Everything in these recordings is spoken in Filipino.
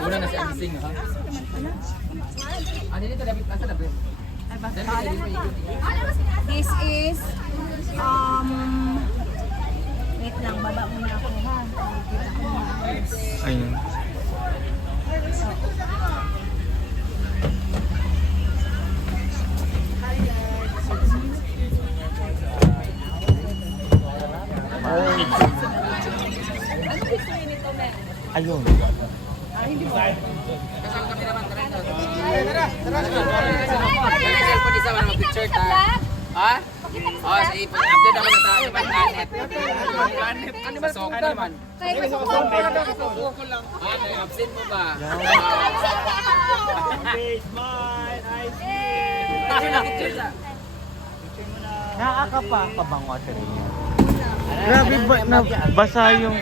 Una na si Agising, ha? Ano dito, David? Asa David? This is, wait lang, baba muna ako ha. Ayun. Ayun. Kasama kami naman, tara. Cellphone isa, wala mag-picture ta. Ha? Oh, sa ipon. Upload naman na sa akin, planet. Ano ba sa naman? Absent mo ba? Nakaka pa pabango at rin yan. Grabe ba na basa yung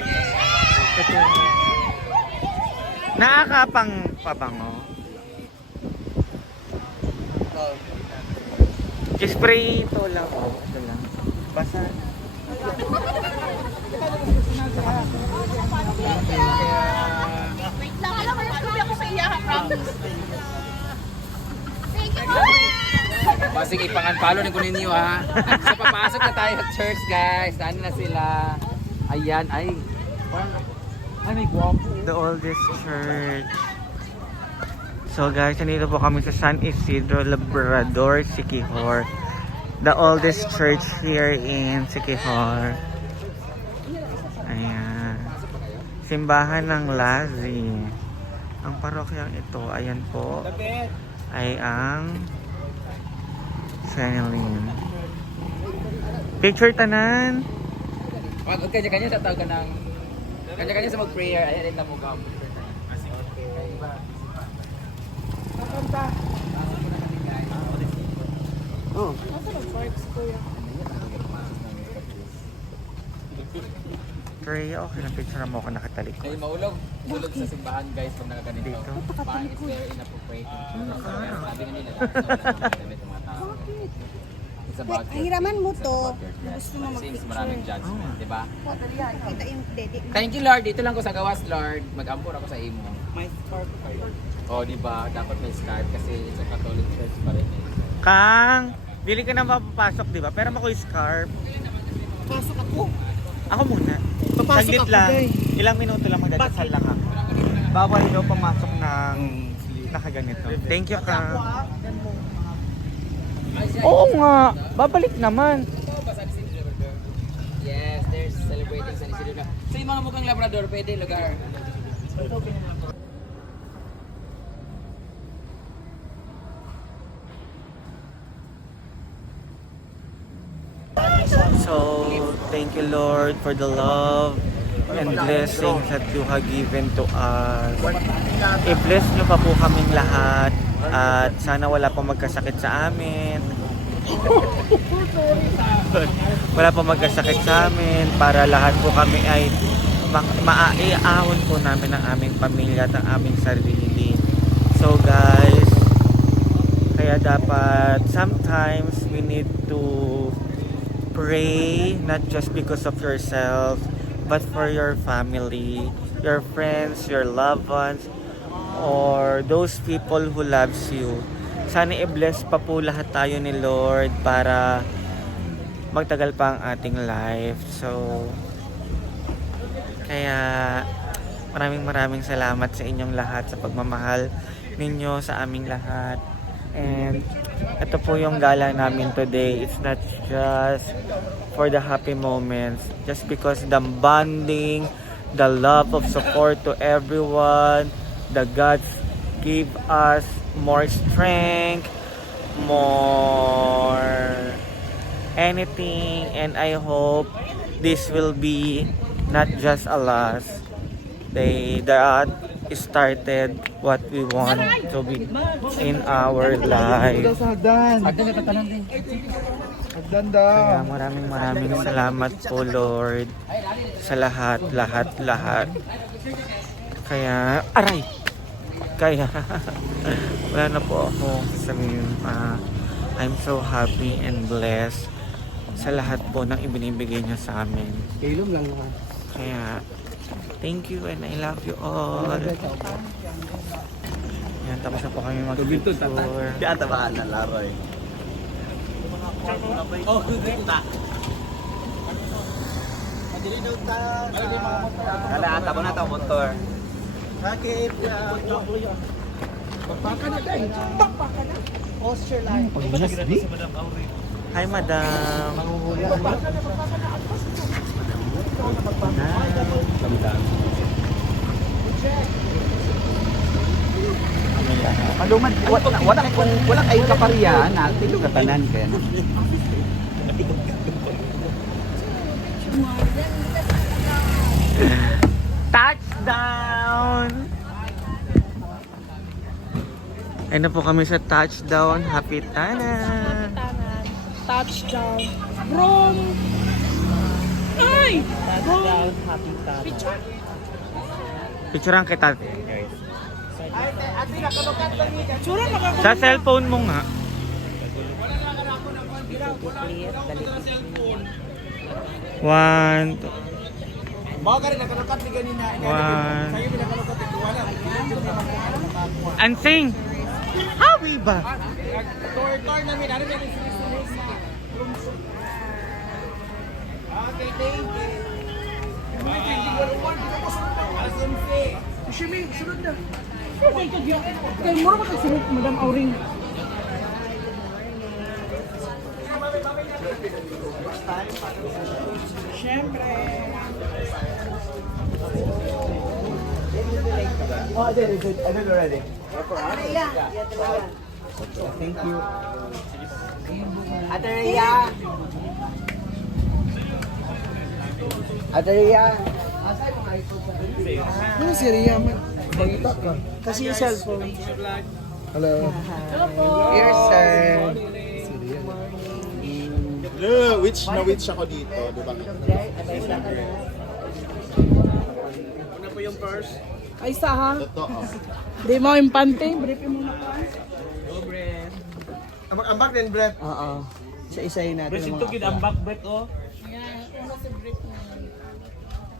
nakakapang pabango. Spray ito lang. Ito lang. Basa. Wait lang, alam mo yung sabi ako sa iyahan, promise. Sige, ipangan-follow ni ko ninyo, ha? So, papasok na tayo sa church, guys. Saan na sila? Ayan, ay. Ay, may guwapo. The oldest church. So guys, nandito po kami sa San Isidro Labrador, Siquijor. The oldest church here in Siquijor. Ayan. Simbahan ng Lazi. Ang parokyang ito, ayan po, ay ang Senilin. Picture tanan. Wag kanya-kanya sa tawag ka ng kanya-kanya sa mag-prayer. Ayan, ito mo gam. Oh. Pray, okay na picture mo ako nakatalikod. Ay, maulog. Maulog sa simbahan, guys, pag nakaganito. Dito? Parang it's very inappropriate. Sabi nga nila, damit ng mga tao. It's about your Hiraman mo faith, to. it's about your dress. Gusto mo Since mag-picture. maraming judgment, di ba? Kita yung daddy. Thank you, Lord. Dito lang ko sa gawas, Lord. Mag-ampor ako sa imo. May scarf kayo. Oh, di ba? Dapat may scarf kasi it's a Catholic church pa rin. Kang, dili ka na mapapasok, di ba? Pero ako yung scarf. Pasok ako. Ako muna. Papasok Saglit ako, lang. day. Ilang minuto lang magdadasal lang ako. Bawal daw pumasok ng nakaganito. Thank you, Kang. Oo nga. Babalik naman. Yes, they're celebrating San Isidro. So yung mga mukhang Labrador, pwede lugar. So, thank you Lord for the love and blessings that you have given to us. I-bless nyo pa po kaming lahat at sana wala pa magkasakit sa amin. Wala pa magkasakit sa amin para lahat po kami ay maaiahon po namin ang aming pamilya at ang aming sarili. So guys, kaya dapat sometimes we need to pray not just because of yourself but for your family, your friends, your loved ones, or those people who loves you. Sana i-bless pa po lahat tayo ni Lord para magtagal pa ang ating life. So kaya maraming salamat sa inyong lahat sa pagmamahal ninyo sa aming lahat. And ito po yung gala namin today. It's not just for the happy moments, just because the bonding, the love of support to everyone, the gods give us more strength, more anything, and I hope this will be not just a loss. That started what we want to be in our life. Kaya maraming salamat po Lord sa lahat. Kaya aray. Kaya wala na po ako sabihin pa. I'm so happy and blessed sa lahat po ng ibinibigay niyo sa amin. Kailom lang naman. Kaya Thank you and I love you all. Yan, tapos na po kami mag-tour. Kaya tabahan na laroy. Oh, good ta. Kada tabo na to motor. Bakit? Pagpaka na tayo. Pagpaka na. Australian. Hi, madam. Maluman, wala kay kapariyan natin yung katanan kaya. Touchdown! Ayun na po kami sa touchdown. Happy Tanan! Touchdown. From... Ay! Touchdown, happy Tanan. Picturean kita. Sa cellphone mo nga. One, two. One. And sing. Happy ba? Kay mura ba kasi Madam Auring? Siyempre. Oh, I did already. Thank you. Ateria. Ateria. Ano si Ria man? Kasi yung cellphone. Hello. Here, sir. Hello, which ako dito, di ba? Ano po yung purse? Ay, saha. Totoo. Di mo impante. Briefing mo na. Ambak din, Brett. Oo. Isa-isayin natin ang mga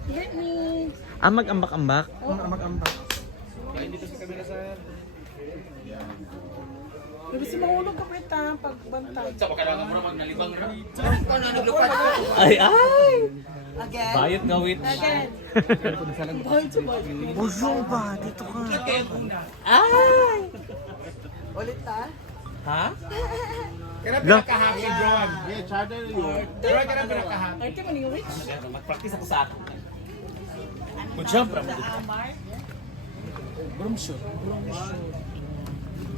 Hit me. Ah, mag-ambak-ambak? Ambak. Pero si mahulog ka kita pagbantay. Ay, ay! Again. Again. Bayad sa bayad. Busog ba? Dito ka. Ulit ta? Ha? Kaya pinakahappy, John. Yeah, charter yun. Pero kaya pinakahappy. Ay, kaya maning rich. Mag-practice ako sa akin.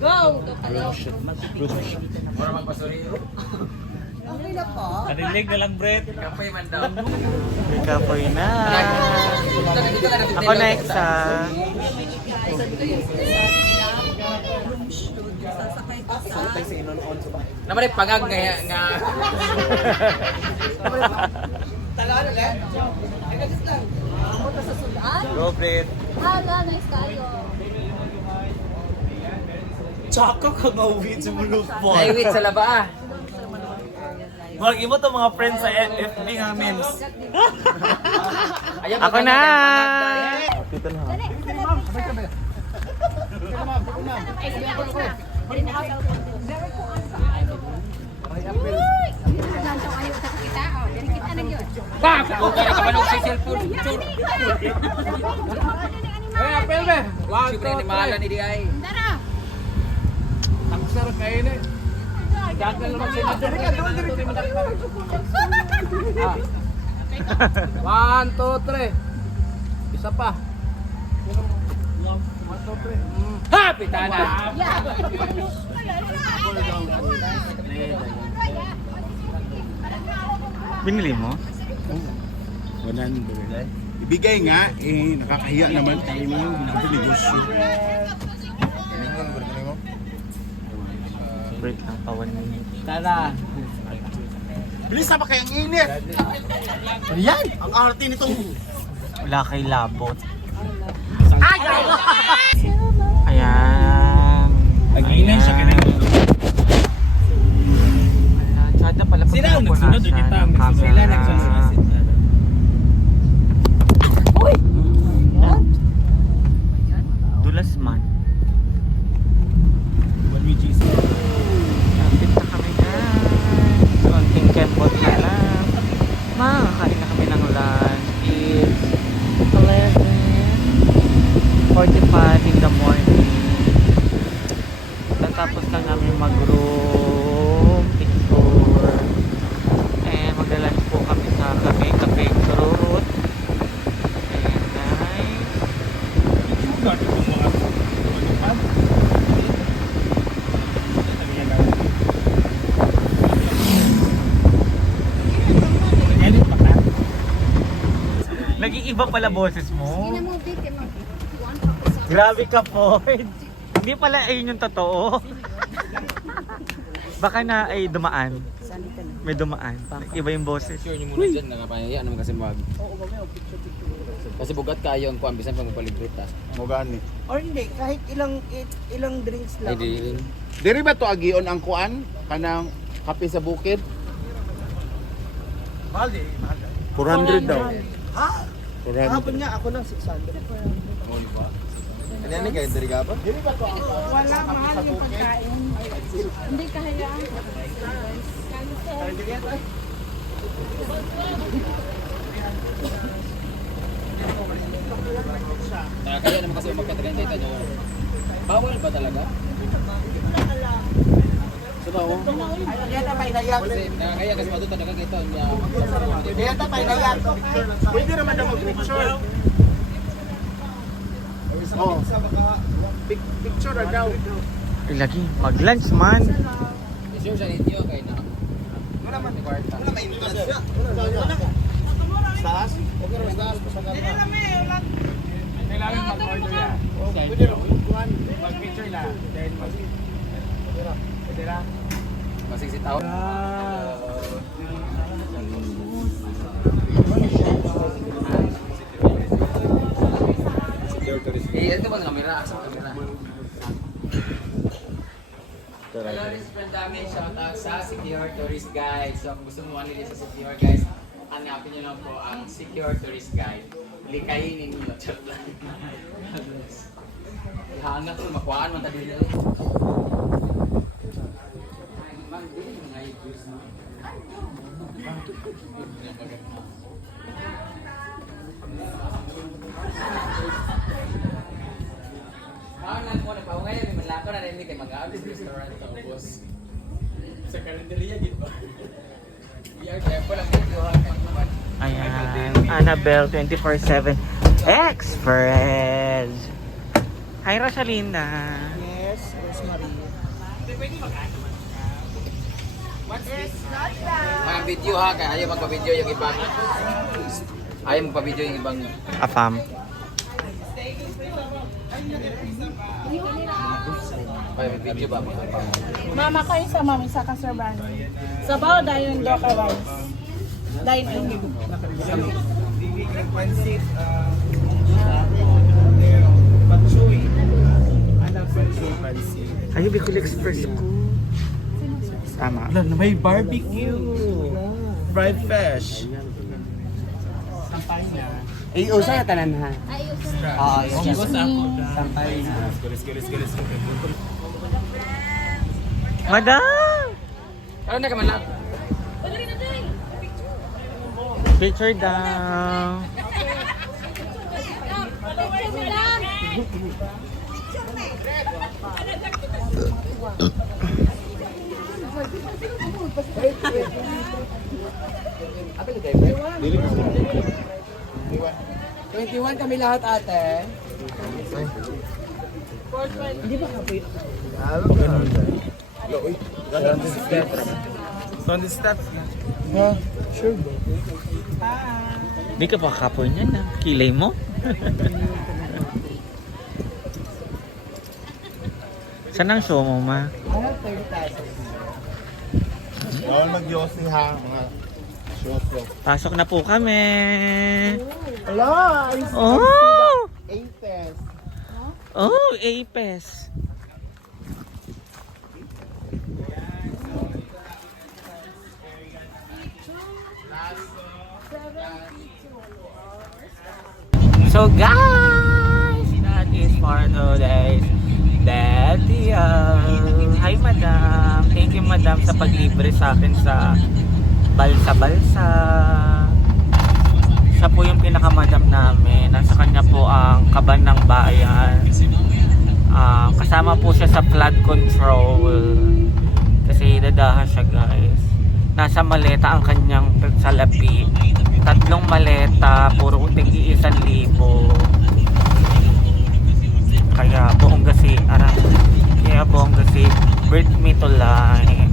Go! Para magpasuri. Okay na po. Kanilig na lang, Brett. Kapoy man daw. Kapoy na. Ako next, ah. Naman ay pangag nga. Go, Brett. Nice tayo. Tsaka ka nga uwi sa mulog po. Ay, wait, sa laba ah. Mag mo to mga friends sa FB nga memes. Ayaw Ako na! Dito na. Bak! Kung kaya ka manong sa cellphone. Ay, apel be! Siyempre, ni mahala ni di ay. Ang sarap kayo na. Gagal naman siya. Ah. 1, 2, 3. Isa pa. 1, 2, 3. Ha! Pitana! Binili mo? 100. Ibigay nga, nakakahiya naman tayo mo yung negosyo. Break lang pa 1 minute. Tara. Bilis na ba kayang init? Yan! Ang arte nitong... Wala kay labot. Ayan. Nag-iinan siya ka na. Tsada pala. Sila ang nagsunod o kita ang camera. sila nagsunod. Nag-iiba pala boses mo. Movie ka mo. Grabe ka, Ford. Hindi pala ayun yung totoo. Baka na ay dumaan. May dumaan. Iba yung boses. Sure nyo muna dyan, nakapahaya naman kasi mag... Kasi bugat kayo ang kuwan, bisan pang magpalibre ta. Mo gani. Or hindi, kahit ilang drinks Ay lang. di... Diri ba to agion ang kuan kanang kape sa bukid? Mahal di, mahal. 400 daw. Ha? 400. Kahapon nga ako ng 600. Ano ni kayo diri gapon? Diri ba to ang Wala, mahal yung pagkain. Hindi kaya. Nakakaya naman kasi magka-30 tayo. Bawal ba talaga? Totoo. Yata may nayak. Kasi nakakaya kasi matuto nakakita niya. Yata may nayak. Pwede naman na mag-picture. Oh. Picture na daw. Lagi, mag-lunch man. Sure siya ninyo kay na. Wala man ni kwarta. Taas? Kailangan mag-order yan. Pwede ro kuan. Mag-picture na. Then pwede lang. Masigsitaw. Ito ba ang kamera? Asa ang kamera? Hello, this is friend namin. Shout out sa Secure Tourist Guide. So kung gusto mo ano sa Secure Guys, hanapin nyo lang po ang Secure Tourist Guide. Likayin ninyo. Charot lang. Ihangat ko, makuhaan man tayo dito. Man, di mo nga yung juice, no? Lang po, nagpaungayan, may malako na rin kay mag-aabis restaurant to, boss. Sa kalendarya, gito. We are careful lang dito, ha? Ayan, Annabelle 24/7 Express. Hi, Rosalinda. Yes, Rosemary. Mga video ha, kaya ayaw magpa-video yung ibang. Ayaw magpa-video yung ibang. Afam. Kaya may video ba? Mama ko isa mami sa kaserban. Sabaw dayon do ka rice. Dine in. Pansit, patsoy. Anak patsoy, pansit. Ay, Bicol Express ko. Tama. May barbecue. Fried fish. Usa na tanan ha. Ayusin na. Oo, sampay na. Madam! Ano na ka man lang? Picture daw. Dili ba? 21 kami lahat ate. On the steps. Di ka pa kapoy niyan na. Kilay mo. Saan ang show mo, ma? Bawal mag-yossi ha, mga show. Pasok na po kami. Hello! Oh! Apes. Oh, Apes. So guys, that is for today's Daddy. Hi madam. Thank you madam sa paglibre sa akin sa balsa-balsa. Siya po yung pinakamadam namin. Nasa kanya po ang kaban ng bayan. Kasama po siya sa flood control. Kasi dadaha siya guys. Nasa maleta ang kanyang salapi. 3 maleta, puro tig 1,000. Kaya buong gasi, kaya buong gasi, birth me to life.